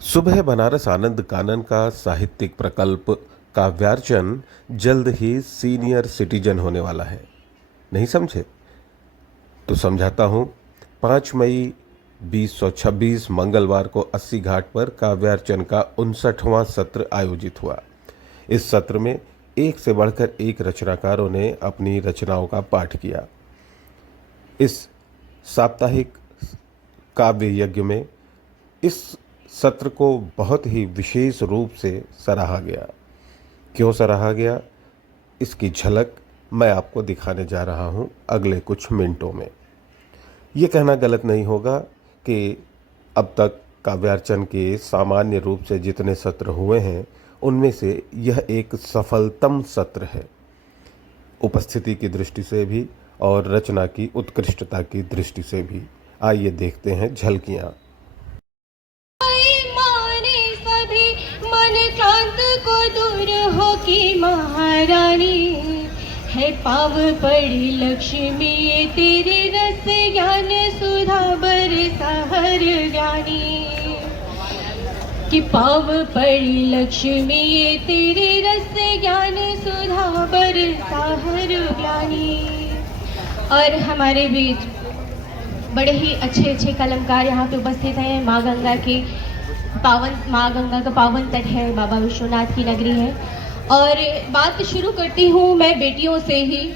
सुबह बनारस आनंद कानन का साहित्यिक प्रकल्प काव्यार्चन जल्द ही सीनियर सिटीजन होने वाला है। नहीं समझे तो समझाता हूँ। 5 मई 2026 मंगलवार को 80 घाट पर काव्यार्चन का 59वां सत्र आयोजित हुआ। इस सत्र में एक से बढ़कर एक रचनाकारों ने अपनी रचनाओं का पाठ किया। इस साप्ताहिक काव्य यज्ञ में इस सत्र को बहुत ही विशेष रूप से सराहा गया। क्यों सराहा गया, इसकी झलक मैं आपको दिखाने जा रहा हूं अगले कुछ मिनटों में। ये कहना गलत नहीं होगा कि अब तक काव्यार्चन के सामान्य रूप से जितने सत्र हुए हैं उनमें से यह एक सफलतम सत्र है, उपस्थिति की दृष्टि से भी और रचना की उत्कृष्टता की दृष्टि से भी। आइए देखते हैं झलकियाँ। को दूर हो की महारानी है, पाव पड़ी लक्ष्मी तेरे रस ज्ञान सुधा बरसा हर ज्ञानी, कि पाव पड़ी लक्ष्मी तेरे रस ज्ञान सुधा बरसा हर ज्ञानी। और हमारे बीच बड़े ही अच्छे अच्छे कलमकार यहाँ पे उपस्थित हैं। माँ गंगा का पावन तट है, बाबा विश्वनाथ की नगरी है। और बात शुरू करती हूँ मैं बेटियों से ही,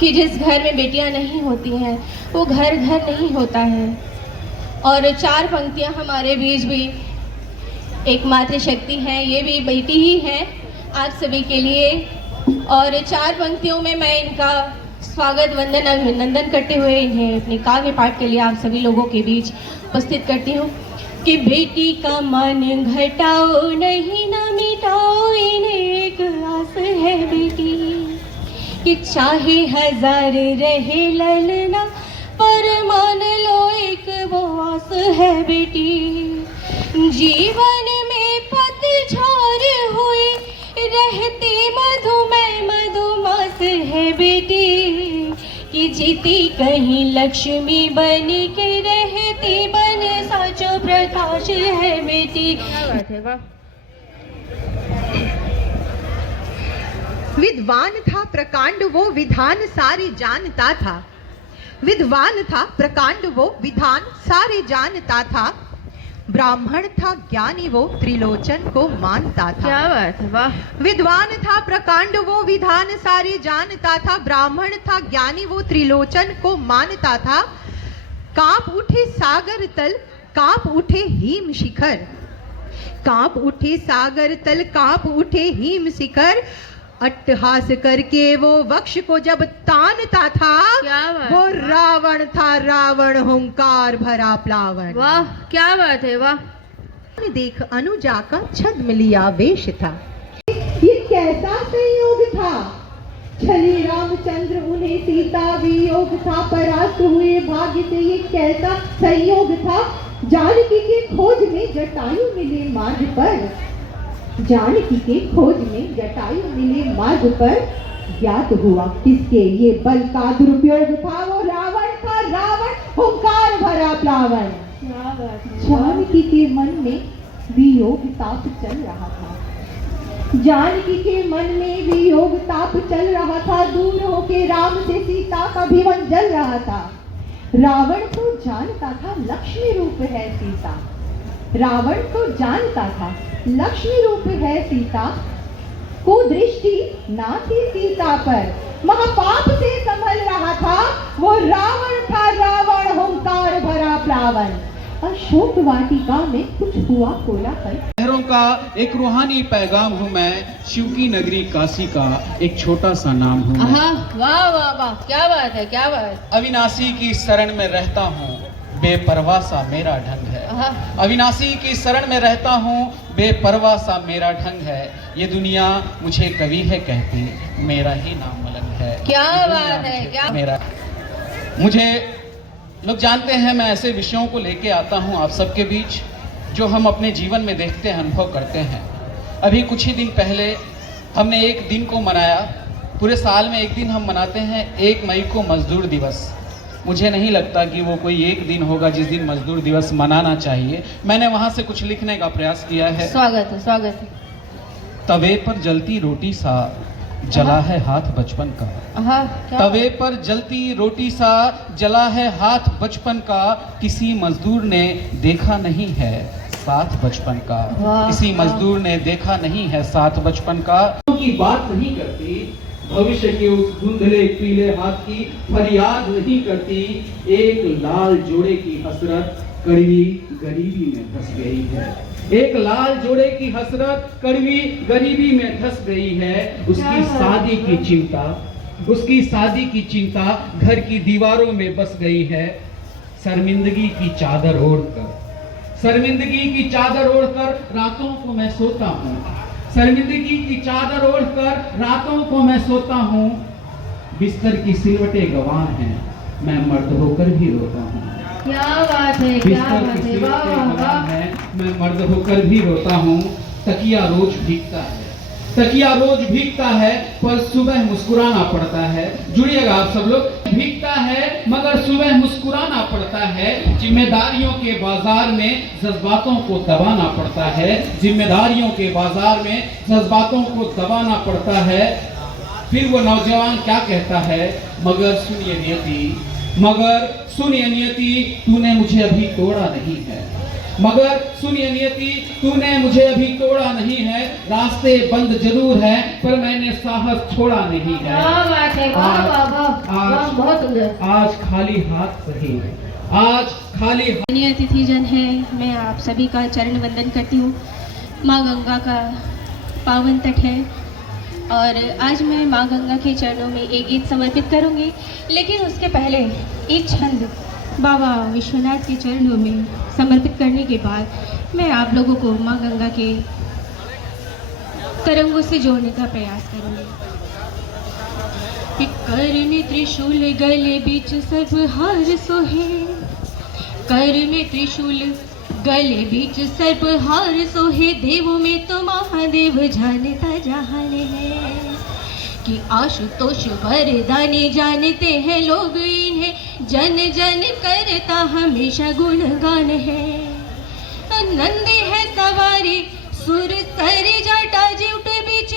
कि जिस घर में बेटियाँ नहीं होती हैं वो घर घर नहीं होता है। और 4 पंक्तियाँ हमारे बीच भी एक मातृशक्ति है, ये भी बेटी ही है आप सभी के लिए। और 4 पंक्तियों में मैं इनका स्वागत वंदन अभिनंदन करते हुए इन्हें अपने काव्य पाठ के लिए आप सभी लोगों के बीच उपस्थित करती हूँ। कि बेटी का मन घटाओ नहीं ना मिटाओ, इन्हें एक आस है बेटी, कि चाहे 1000 रहे ललना पर मान लो एक वो आस है बेटी। जीवन में पतझड़ हुई रहती मधुमेह मधुमास है बेटी, कि जीती कहीं लक्ष्मी बनी के रहती बन साचो प्रकाश है बेटी। विद्वान था प्रकांड वो विधान सारे जानता था, विद्वान था प्रकांड वो विधान सारे जानता था, ब्राह्मण था ज्ञानी वो त्रिलोचन को मानता था। क्या बात है, वाह। विद्वान था प्रकांड वो विधान सारे जानता था, ब्राह्मण था ज्ञानी वो त्रिलोचन को मानता था। कांप उठे सागर तल कांप उठे हिम शिखर, कांप उठे सागर तल कांप उठे हिम शिखर, अट्टहास करके वो वक्ष को जब तानता था, वो रावण था रावण हुंकार भरा प्लावन। वाह क्या बात है, वाह। देख अनुजा का छद्म लिया वेश था, ये कैसा संयोग था, छली रामचंद्र उन्हें सीता वियोग था, परास्त हुए भाग्य से ये कैसा संयोग था। जानकी के खोज में जटायु मिले मार्ग पर, जानकी के खोज में जटायु मिले मार्ग पर, ज्ञात हुआ किसके ये बल का दुरुपयोग था, वो रावण था रावण हुंकार भरा प्लावन। जानकी के मन में वियोग ताप चल रहा था, जानकी के मन में वियोग ताप चल रहा था, दूर होके राम से सीता का भीवन जल रहा था। रावण को जानता था लक्ष्मी रूप है सीता, रावण को जानता था लक्ष्मी रूप है सीता, कुदृष्टि ना थी सीता पर, महापाप से संभल रहा था, वो रावण था रावण हुंकार भरा प्लावन। अशोक वाटिका में कुछ हुआ कोलाहल। शहरों का एक रूहानी पैगाम हूँ मैं, शिव की नगरी काशी का एक छोटा सा नाम हूँ मैं। वाह वाह वाह, क्या बात है, क्या बात। अविनाशी की शरण में रहता हूँ, बेपरवाह सा मेरा ढंग है। अविनाशी की शरण में रहता हूँ, बेपरवाह सा मेरा ढंग है, ये दुनिया मुझे कवि है कहती, मेरा ही नाम मलंग है। क्या बात है, क्या मेरा। मुझे लोग जानते हैं मैं ऐसे विषयों को लेके आता हूँ आप सबके बीच जो हम अपने जीवन में देखते हैं, अनुभव करते हैं। अभी कुछ ही दिन पहले हमने एक दिन को मनाया, पूरे साल में एक दिन हम मनाते हैं, 1 मई को मजदूर दिवस। मुझे नहीं लगता कि वो कोई एक दिन होगा जिस दिन मजदूर दिवस मनाना चाहिए। मैंने वहाँ से कुछ लिखने का प्रयास किया है। स्वागत है, स्वागत है। तवे पर जलती रोटी सा जला है हाथ बचपन का। हाँ, क्या? तवे पर जलती रोटी सा जला है हाथ बचपन का, किसी मजदूर ने देखा नहीं है साथ बचपन का। वाह, किसी वाह। मजदूर ने देखा नहीं है साथ बचपन का। की बात नहीं करती, भविष्य के उस धुंधले पीले हाथ की फरियाद नहीं करती। एक लाल जोड़े की हसरत कड़वी गरीबी में धंस गई है। एक लाल जोड़े की हसरत कड़वी गरीबी में धंस गई है। उसकी शादी की चिंता, उसकी शादी की चिंता घर की दीवारों में बस गई है। शर्मिंदगी की चादर ओढ़कर, शर्मिंदगी की चादर ओढ़कर रातों को मैं सोता हूँ। शर्मिंदगी की चादर ओढ़कर रातों को मैं सोता हूँ। बिस्तर की सिलवटें गवाह हैं, मैं मर्द होकर भी रोता हूँ। क्या बात है, क्या बिस्तर बात की है, वाह सिलवटें गवाह वाह। हैं, मैं मर्द होकर भी रोता हूँ। तकिया रोज भीगता है, तकिया रोज भीगता है, पर सुबह मुस्कुराना पड़ता है। जुड़िएगा आप सब लोग। भीगता है मगर सुबह मुस्कुराना पड़ता है। जिम्मेदारियों के बाजार में जज्बातों को दबाना पड़ता है। जिम्मेदारियों के बाजार में जज्बातों को दबाना पड़ता है। फिर वो नौजवान क्या कहता है, मगर सुनिए नियति, मगर सुनिए नियति, तूने मुझे अभी तोड़ा नहीं है। मगर सुनिए नियति, तूने मुझे अभी तोड़ा नहीं है। रास्ते बंद जरूर है, पर मैंने साहस छोड़ा नहीं है। क्या बात है, वाह वाह वाह, वाह, बहुत सुंदर। आज खाली हाथ सही, आज खाली हाथ। माननीय अतिथिजन है, मैं आप सभी का चरण वंदन करती हूँ। माँ गंगा का पावन तट है और आज मैं माँ गंगा के चरणों में एक गीत समर्पित करूँगी, लेकिन उसके पहले एक छंद बाबा विश्वनाथ के चरणों में समर्पित करने के बाद मैं आप लोगों को माँ गंगा के तरंगों से जोड़ने का प्रयास करूँगी। कर में त्रिशूल गले बीच सर्पहार सोहे, कर में त्रिशूल गले बीच सर्पहार सोहे, देवों में तो महादेव जानता जहान है। कि आशुतोष वरदानी जानते हैं लोग इन्हें, जन जन करता हमेशा गुणगान है। नंदी है सवारी सुर सर जटा जुट बीच,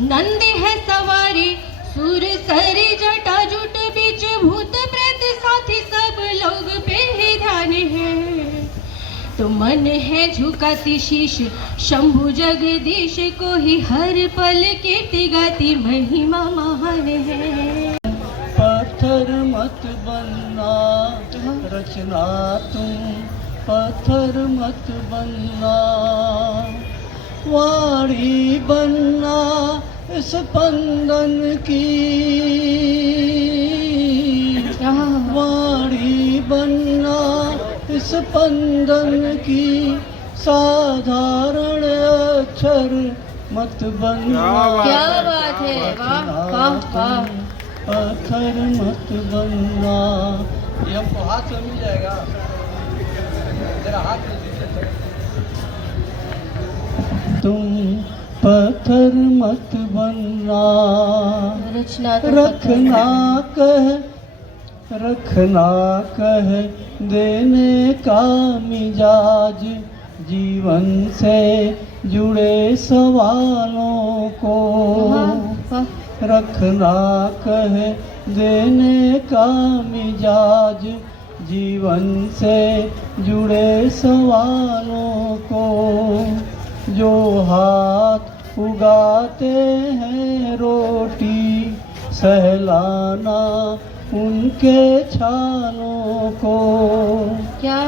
नंदी है सवारी सुर सर जटा जुट बीच, भूत प्रेत साथी सब लोग पे ध्यान है। तो मन है झुकाती शीश शंभु जगदीश को ही, हर पल कीर्ति गाती महिमा महान है। पत्थर मत बनना रचना तुम, पत्थर मत बनना। वाणी बनना स्पंदन की, वाणी बनना स्पंदन की। साधारण अक्षर मत बनना। क्या बात है, वाह वाह वाह। पत्थर मत बनना। ये हमको हाथ में मिल जाएगा, जरा हाथ में दीजिए। तुम पत्थर मत बनना, रचना तो रखना कह, रखना कह देने का मिजाज, जीवन से जुड़े सवालों को। रखना कह देने का मिजाज, जीवन से जुड़े सवालों को। जो हाथ उगाते हैं रोटी, सहलाना उनके छालों को। क्या